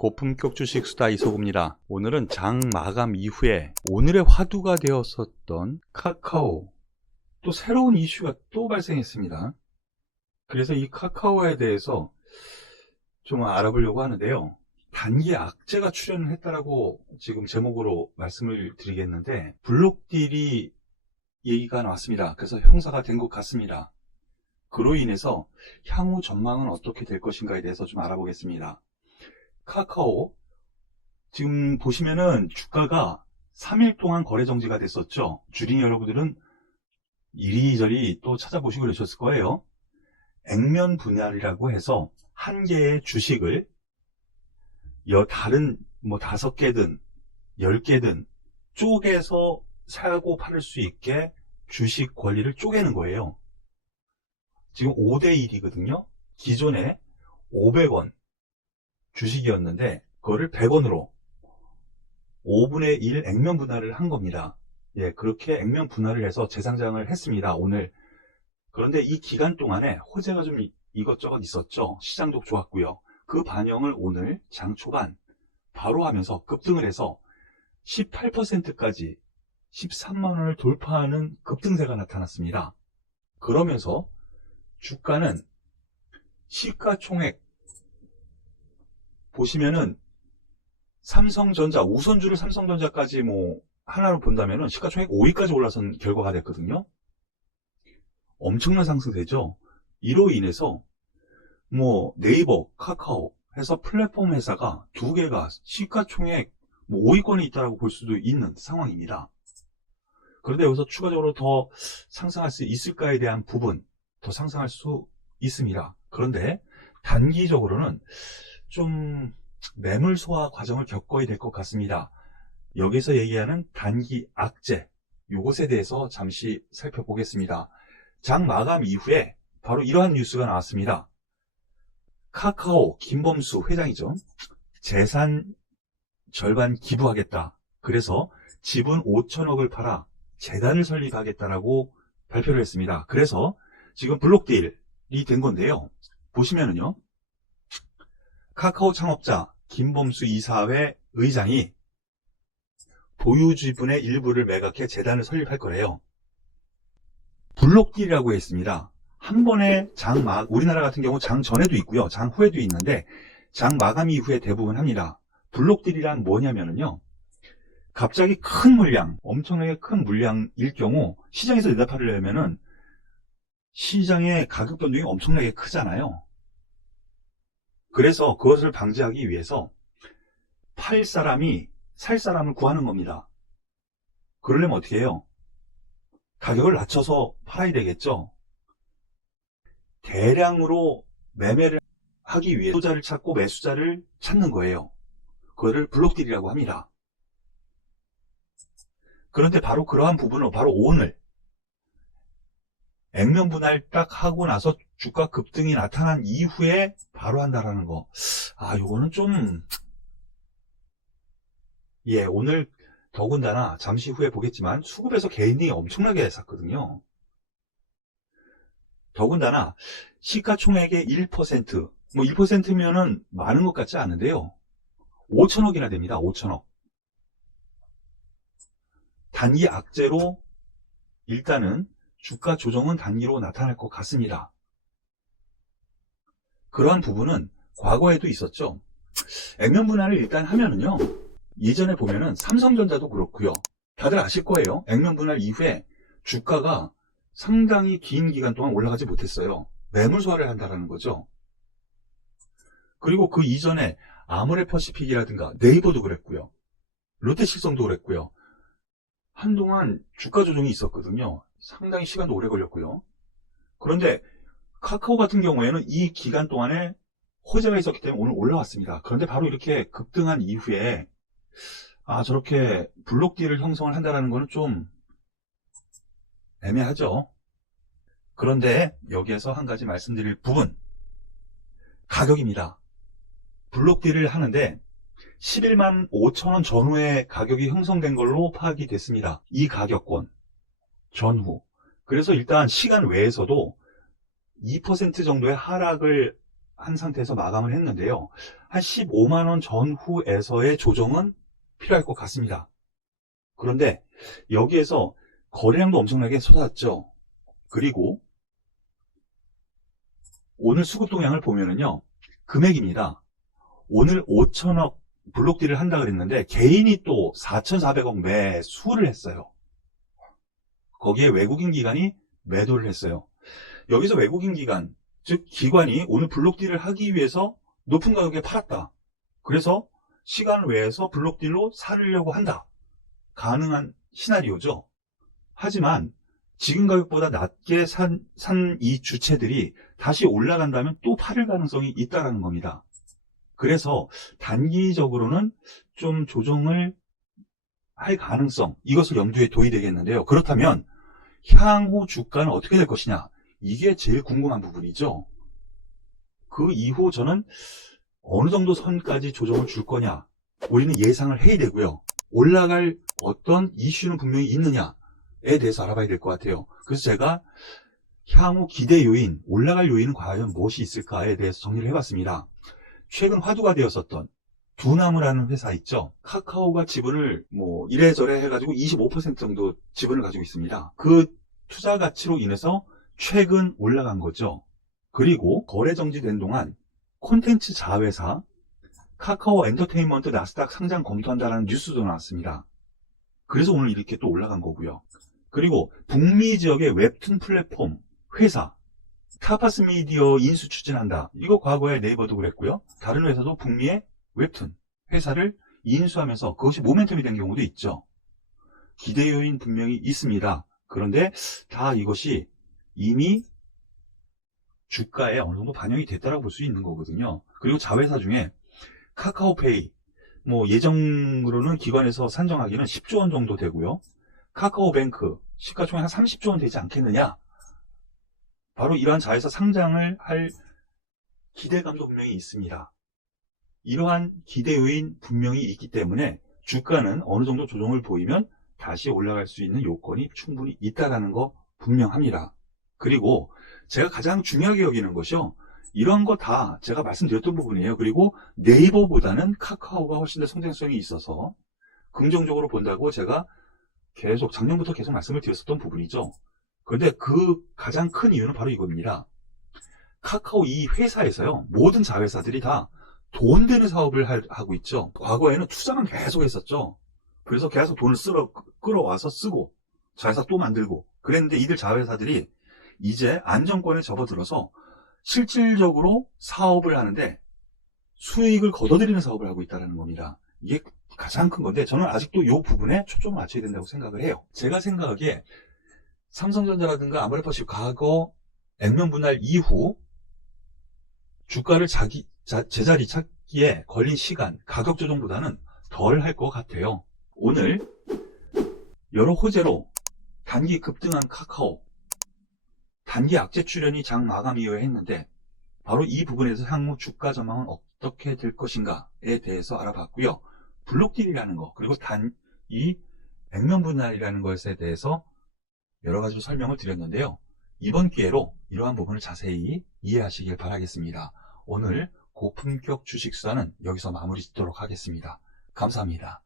고품격 주식 수다 이소구입니다. 오늘은 장 마감 이후에 오늘의 화두가 되었었던 카카오, 또 새로운 이슈가 또 발생했습니다. 그래서 이 카카오에 대해서 좀 알아보려고 하는데요. 단기 악재가 출현을 했다라고 지금 제목으로 말씀을 드리겠는데, 블록딜이 얘기가 나왔습니다. 그래서 형사가 된 것 같습니다. 그로 인해서 향후 전망은 어떻게 될 것인가에 대해서 좀 알아보겠습니다. 카카오, 지금 보시면은 주가가 3일 동안 거래 정지가 됐었죠. 주린 여러분들은 이리저리 또 찾아보시고 그러셨을 거예요. 액면 분할이라고 해서 한 개의 주식을 다른 5개든 10개든 쪼개서 사고 팔을 수 있게 주식 권리를 쪼개는 거예요. 지금 5대1이거든요. 기존에 500원 주식이었는데 그거를 100원으로 5분의 1 액면 분할을 한 겁니다. 예, 그렇게 액면 분할을 해서 재상장을 했습니다, 오늘. 그런데 이 기간 동안에 호재가 좀 이것저것 있었죠. 시장도 좋았고요. 그 반영을 오늘 장 초반 바로 하면서 급등을 해서 18%까지 13만원을 돌파하는 급등세가 나타났습니다. 그러면서 주가는 시가총액 보시면은 삼성전자, 우선주를 삼성전자까지 하나로 본다면은 시가총액 5위까지 올라선 결과가 됐거든요. 엄청난 상승되죠. 이로 인해서 네이버, 카카오 해서 플랫폼 회사가 두 개가 시가총액 5위권에 있다라고 볼 수도 있는 상황입니다. 그런데 여기서 추가적으로 더 상승할 수 있을까에 대한 부분, 더 상승할 수 있습니다. 그런데 단기적으로는 좀 매물 소화 과정을 겪어야 될 것 같습니다. 여기서 얘기하는 단기 악재, 요것에 대해서 잠시 살펴보겠습니다. 장 마감 이후에 바로 이러한 뉴스가 나왔습니다. 카카오 김범수 회장이죠. 재산 절반 기부하겠다. 그래서 지분 5천억을 팔아 재단을 설립하겠다라고 발표를 했습니다. 그래서 지금 블록딜이 된 건데요. 보시면은요. 카카오 창업자 김범수 이사회 의장이 보유 지분의 일부를 매각해 재단을 설립할 거래요. 블록딜이라고 했습니다. 한 번에 우리나라 같은 경우 장 전에도 있고요. 장 후에도 있는데 장 마감 이후에 대부분 합니다. 블록딜이란 뭐냐면요. 갑자기 큰 물량, 엄청나게 큰 물량일 경우 시장에서 내다팔으려면은 시장의 가격 변동이 엄청나게 크잖아요. 그래서 그것을 방지하기 위해서 팔 사람이 살 사람을 구하는 겁니다. 그러려면 어떻게 해요? 가격을 낮춰서 팔아야 되겠죠. 대량으로 매매를 하기 위해 소자를 찾고 매수자를 찾는 거예요. 그거를 블록딜이라고 합니다. 그런데 바로 그러한 부분은 바로 오늘 액면 분할 딱 하고 나서 주가 급등이 나타난 이후에 바로 한다라는 거. 요거는 좀, 오늘 더군다나 잠시 후에 보겠지만 수급에서 개인이 엄청나게 샀거든요. 더군다나 시가총액의 1%, 1%면은 많은 것 같지 않은데요. 5천억이나 됩니다. 5천억. 단기 악재로 일단은 주가 조정은 단기로 나타날 것 같습니다. 그러한 부분은 과거에도 있었죠. 액면 분할을 일단 하면은요. 예전에 보면은 삼성전자도 그렇고요. 다들 아실 거예요. 액면 분할 이후에 주가가 상당히 긴 기간 동안 올라가지 못했어요. 매물 소화를 한다는 거죠. 그리고 그 이전에 아모레퍼시픽이라든가 네이버도 그랬고요. 롯데실성도 그랬고요. 한동안 주가 조정이 있었거든요. 상당히 시간도 오래 걸렸고요. 그런데 카카오 같은 경우에는 이 기간 동안에 호재가 있었기 때문에 오늘 올라왔습니다. 그런데 바로 이렇게 급등한 이후에 저렇게 블록딜을 형성을 한다는 것은 좀 애매하죠. 그런데 여기에서 한 가지 말씀드릴 부분, 가격입니다. 블록딜을 하는데 11만 5천원 전후에 가격이 형성된 걸로 파악이 됐습니다. 이 가격권 전후. 그래서 일단 시간 외에서도 2% 정도의 하락을 한 상태에서 마감을 했는데요. 한 15만원 전후에서의 조정은 필요할 것 같습니다. 그런데 여기에서 거래량도 엄청나게 쏟아졌죠. 그리고 오늘 수급 동향을 보면은요, 금액입니다. 오늘 5천억 블록딜을 한다 그랬는데 개인이 또 4,400억 매수를 했어요. 거기에 외국인 기관이 매도를 했어요. 여기서 외국인 기관, 즉 기관이 오늘 블록딜을 하기 위해서 높은 가격에 팔았다. 그래서 시간 외에서 블록딜로 사려고 한다. 가능한 시나리오죠. 하지만 지금 가격보다 낮게 산 이 주체들이 다시 올라간다면 또 팔을 가능성이 있다는 겁니다. 그래서 단기적으로는 좀 조정을 할 가능성, 이것을 염두에 둬야 되겠는데요. 그렇다면 향후 주가는 어떻게 될 것이냐, 이게 제일 궁금한 부분이죠. 그 이후 저는 어느 정도 선까지 조정을 줄 거냐, 우리는 예상을 해야 되고요. 올라갈 어떤 이슈는 분명히 있느냐에 대해서 알아봐야 될 것 같아요. 그래서 제가 향후 기대 요인, 올라갈 요인은 과연 무엇이 있을까에 대해서 정리를 해봤습니다. 최근 화두가 되었었던 두나무라는 회사 있죠. 카카오가 지분을 뭐 이래저래 해가지고 25% 정도 지분을 가지고 있습니다. 그 투자 가치로 인해서 최근 올라간 거죠. 그리고 거래 정지된 동안 콘텐츠 자회사 카카오 엔터테인먼트 나스닥 상장 검토한다는 뉴스도 나왔습니다. 그래서 오늘 이렇게 또 올라간 거고요. 그리고 북미 지역의 웹툰 플랫폼 회사 타파스 미디어 인수 추진한다. 이거 과거에 네이버도 그랬고요. 다른 회사도 북미의 웹툰 회사를 인수하면서 그것이 모멘텀이 된 경우도 있죠. 기대 요인 분명히 있습니다. 그런데 다 이것이 이미 주가에 어느 정도 반영이 됐다고 볼 수 있는 거거든요. 그리고 자회사 중에 카카오페이, 뭐 예정으로는 기관에서 산정하기는 10조 원 정도 되고요. 카카오뱅크 시가총액 한 30조 원 되지 않겠느냐. 바로 이러한 자회사 상장을 할 기대감도 분명히 있습니다. 이러한 기대 요인 분명히 있기 때문에 주가는 어느 정도 조정을 보이면 다시 올라갈 수 있는 요건이 충분히 있다는 거 분명합니다. 그리고 제가 가장 중요하게 여기는 것이요, 이런 거 다 제가 말씀드렸던 부분이에요. 그리고 네이버보다는 카카오가 훨씬 더 성장성이 있어서 긍정적으로 본다고 제가 계속 작년부터 계속 말씀을 드렸었던 부분이죠. 그런데 그 가장 큰 이유는 바로 이겁니다. 카카오 이 회사에서요, 모든 자회사들이 다 돈 되는 사업을 하고 있죠. 과거에는 투자만 계속 했었죠. 그래서 계속 돈을 끌어와서 쓰고 자회사 또 만들고 그랬는데, 이들 자회사들이 이제 안정권에 접어들어서 실질적으로 사업을 하는데 수익을 거둬들이는 사업을 하고 있다는 겁니다. 이게 가장 큰 건데, 저는 아직도 이 부분에 초점을 맞춰야 된다고 생각을 해요. 제가 생각하기에 삼성전자라든가 아모레퍼시 과거 액면 분할 이후 주가를 제자리 찾기에 걸린 시간, 가격 조정보다는 덜 할 것 같아요. 오늘 여러 호재로 단기 급등한 카카오, 단기 악재 출현이 장 마감 이후에 했는데, 바로 이 부분에서 향후 주가 전망은 어떻게 될 것인가에 대해서 알아봤고요. 블록딜이라는 거, 그리고 이 액면 분할이라는 것에 대해서 여러 가지로 설명을 드렸는데요. 이번 기회로 이러한 부분을 자세히 이해하시길 바라겠습니다. 오늘 고품격 주식 수다는 여기서 마무리 짓도록 하겠습니다. 감사합니다.